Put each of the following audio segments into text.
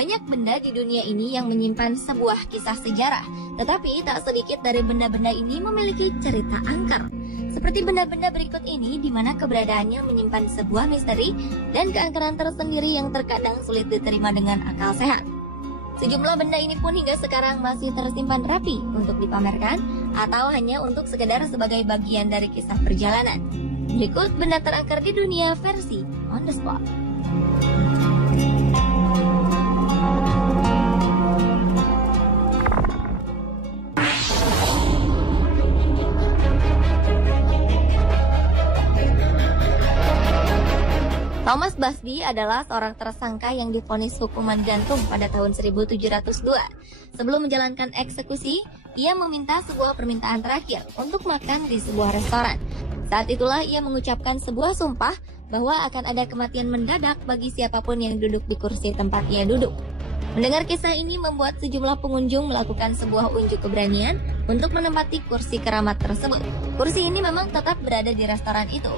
Banyak benda di dunia ini yang menyimpan sebuah kisah sejarah, tetapi tak sedikit dari benda-benda ini memiliki cerita angker. Seperti benda-benda berikut ini, di mana keberadaannya menyimpan sebuah misteri dan keangkeran tersendiri yang terkadang sulit diterima dengan akal sehat. Sejumlah benda ini pun hingga sekarang masih tersimpan rapi untuk dipamerkan atau hanya untuk sekedar sebagai bagian dari kisah perjalanan. Berikut benda terangker di dunia versi On The Spot. Thomas Busby adalah seorang tersangka yang divonis hukuman gantung pada tahun 1702. Sebelum menjalankan eksekusi, ia meminta sebuah permintaan terakhir untuk makan di sebuah restoran. Saat itulah ia mengucapkan sebuah sumpah bahwa akan ada kematian mendadak bagi siapapun yang duduk di kursi tempat ia duduk. Mendengar kisah ini membuat sejumlah pengunjung melakukan sebuah unjuk keberanian untuk menempati kursi keramat tersebut. Kursi ini memang tetap berada di restoran itu.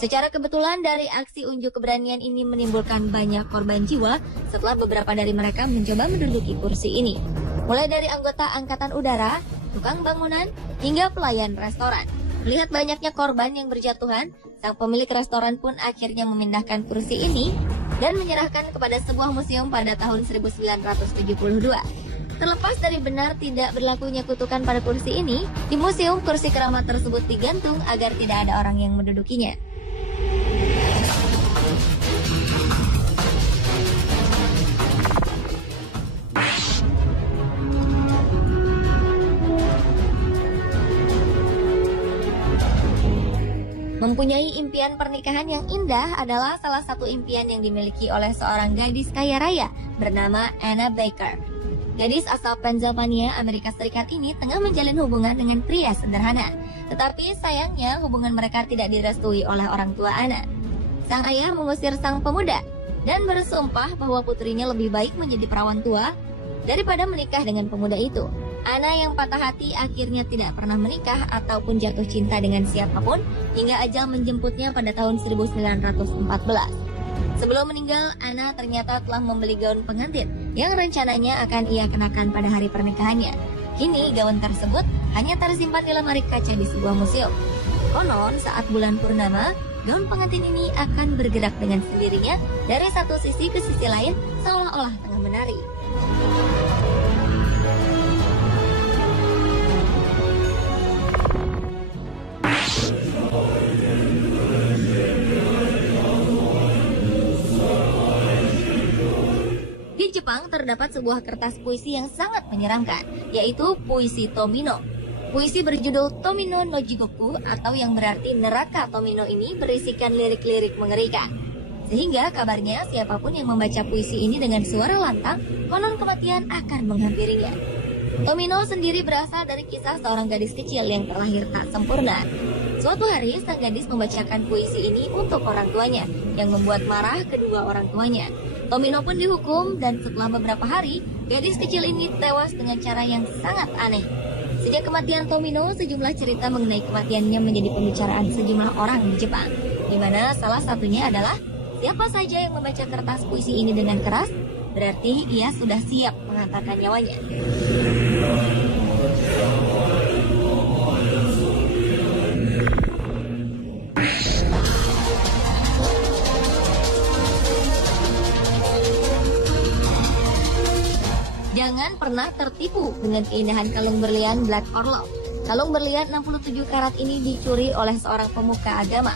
Secara kebetulan dari aksi unjuk keberanian ini menimbulkan banyak korban jiwa setelah beberapa dari mereka mencoba menduduki kursi ini. Mulai dari anggota angkatan udara, tukang bangunan, hingga pelayan restoran. Melihat banyaknya korban yang berjatuhan, sang pemilik restoran pun akhirnya memindahkan kursi ini dan menyerahkan kepada sebuah museum pada tahun 1972. Terlepas dari benar tidak berlakunya kutukan pada kursi ini, di museum kursi keramat tersebut digantung agar tidak ada orang yang mendudukinya. Mempunyai impian pernikahan yang indah adalah salah satu impian yang dimiliki oleh seorang gadis kaya raya bernama Anna Baker. Gadis asal Pennsylvania, Amerika Serikat ini tengah menjalin hubungan dengan pria sederhana. Tetapi sayangnya hubungan mereka tidak direstui oleh orang tua Anna. Sang ayah mengusir sang pemuda dan bersumpah bahwa putrinya lebih baik menjadi perawan tua daripada menikah dengan pemuda itu. Anna yang patah hati akhirnya tidak pernah menikah ataupun jatuh cinta dengan siapapun hingga ajal menjemputnya pada tahun 1914. Sebelum meninggal, Anna ternyata telah membeli gaun pengantin yang rencananya akan ia kenakan pada hari pernikahannya. Kini gaun tersebut hanya tersimpan di lemari kaca di sebuah museum. Konon saat bulan purnama, gaun pengantin ini akan bergerak dengan sendirinya dari satu sisi ke sisi lain seolah-olah tengah menari. Di Jepang terdapat sebuah kertas puisi yang sangat menyeramkan, yaitu puisi Tomino. Puisi berjudul Tomino no Jigoku atau yang berarti neraka Tomino ini berisikan lirik-lirik mengerikan. Sehingga kabarnya siapapun yang membaca puisi ini dengan suara lantang, konon kematian akan menghampirinya. Tomino sendiri berasal dari kisah seorang gadis kecil yang terlahir tak sempurna. Suatu hari sang gadis membacakan puisi ini untuk orang tuanya, yang membuat marah kedua orang tuanya. Tomino pun dihukum dan setelah beberapa hari, gadis kecil ini tewas dengan cara yang sangat aneh. Sejak kematian Tomino, sejumlah cerita mengenai kematiannya menjadi pembicaraan sejumlah orang di Jepang, di mana salah satunya adalah siapa saja yang membaca kertas puisi ini dengan keras, berarti ia sudah siap mengantarkan nyawanya. Jangan pernah tertipu dengan keindahan kalung berlian Black Orlov. Kalung berlian 67 karat ini dicuri oleh seorang pemuka agama.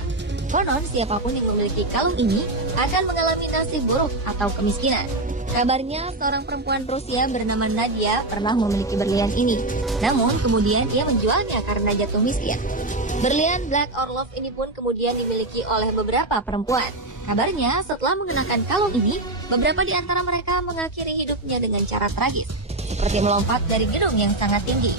Konon siapapun yang memiliki kalung ini akan mengalami nasib buruk atau kemiskinan. Kabarnya seorang perempuan Rusia bernama Nadia pernah memiliki berlian ini. Namun kemudian ia menjualnya karena jatuh miskin. Berlian Black Orlov ini pun kemudian dimiliki oleh beberapa perempuan. Kabarnya setelah mengenakan kalung ini, beberapa di antara mereka mengakhiri hidupnya dengan cara tragis, seperti melompat dari gedung yang sangat tinggi.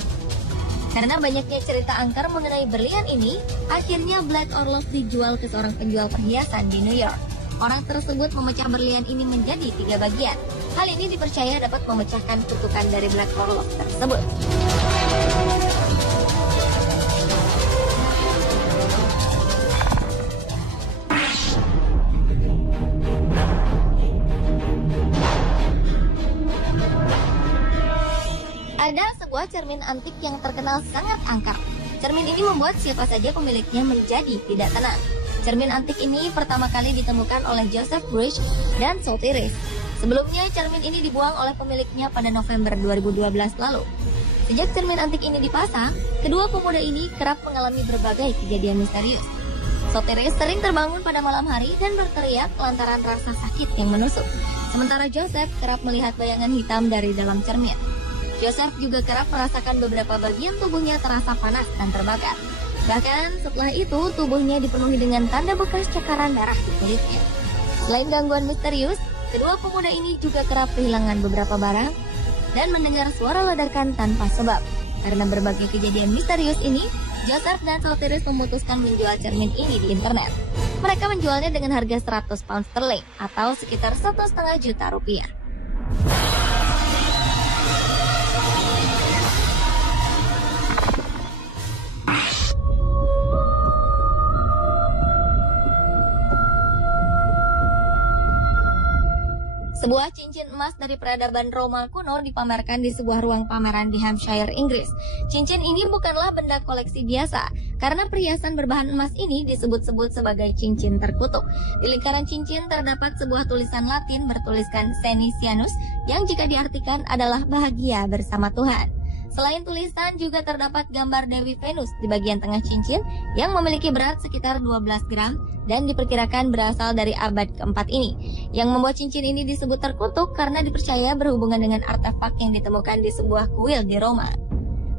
Karena banyaknya cerita angker mengenai berlian ini, akhirnya Black Orlov dijual ke seorang penjual perhiasan di New York. Orang tersebut memecah berlian ini menjadi 3 bagian. Hal ini dipercaya dapat memecahkan kutukan dari Black Orlov tersebut. antik yang terkenal sangat angker. Cermin ini membuat siapa saja pemiliknya menjadi tidak tenang. Cermin antik ini pertama kali ditemukan oleh Joseph Bridge dan Sotheby's. Sebelumnya, cermin ini dibuang oleh pemiliknya pada November 2012 lalu. Sejak cermin antik ini dipasang, kedua pemuda ini kerap mengalami berbagai kejadian misterius. Sotheby's sering terbangun pada malam hari dan berteriak lantaran rasa sakit yang menusuk. Sementara Joseph kerap melihat bayangan hitam dari dalam cermin. Joseph juga kerap merasakan beberapa bagian tubuhnya terasa panas dan terbakar. Bahkan setelah itu, tubuhnya dipenuhi dengan tanda bekas cakaran darah di kulitnya. Selain gangguan misterius, kedua pemuda ini juga kerap kehilangan beberapa barang dan mendengar suara ledakan tanpa sebab. Karena berbagai kejadian misterius ini, Joseph dan Sotheby's memutuskan menjual cermin ini di internet. Mereka menjualnya dengan harga 100 pound sterling atau sekitar 1,5 juta rupiah. Sebuah cincin emas dari peradaban Roma kuno dipamerkan di sebuah ruang pameran di Hampshire, Inggris. Cincin ini bukanlah benda koleksi biasa, karena perhiasan berbahan emas ini disebut-sebut sebagai cincin terkutuk. Di lingkaran cincin terdapat sebuah tulisan Latin bertuliskan Senisianus, yang jika diartikan adalah bahagia bersama Tuhan. Selain tulisan, juga terdapat gambar Dewi Venus di bagian tengah cincin yang memiliki berat sekitar 12 gram dan diperkirakan berasal dari abad keempat ini. Yang membuat cincin ini disebut terkutuk karena dipercaya berhubungan dengan artefak yang ditemukan di sebuah kuil di Roma.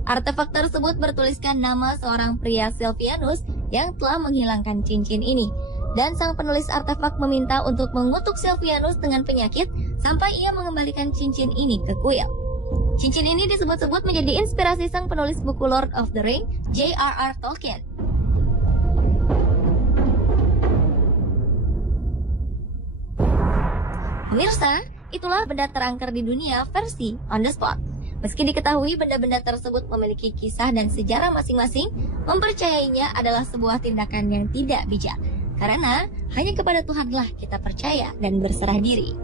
Artefak tersebut bertuliskan nama seorang pria Silvianus yang telah menghilangkan cincin ini. Dan sang penulis artefak meminta untuk mengutuk Silvianus dengan penyakit sampai ia mengembalikan cincin ini ke kuil. Cincin ini disebut-sebut menjadi inspirasi sang penulis buku Lord of the Ring, J.R.R. Tolkien. Pemirsa, itulah benda terangker di dunia versi On The Spot. Meski diketahui benda-benda tersebut memiliki kisah dan sejarah masing-masing, mempercayainya adalah sebuah tindakan yang tidak bijak. Karena hanya kepada Tuhanlah kita percaya dan berserah diri.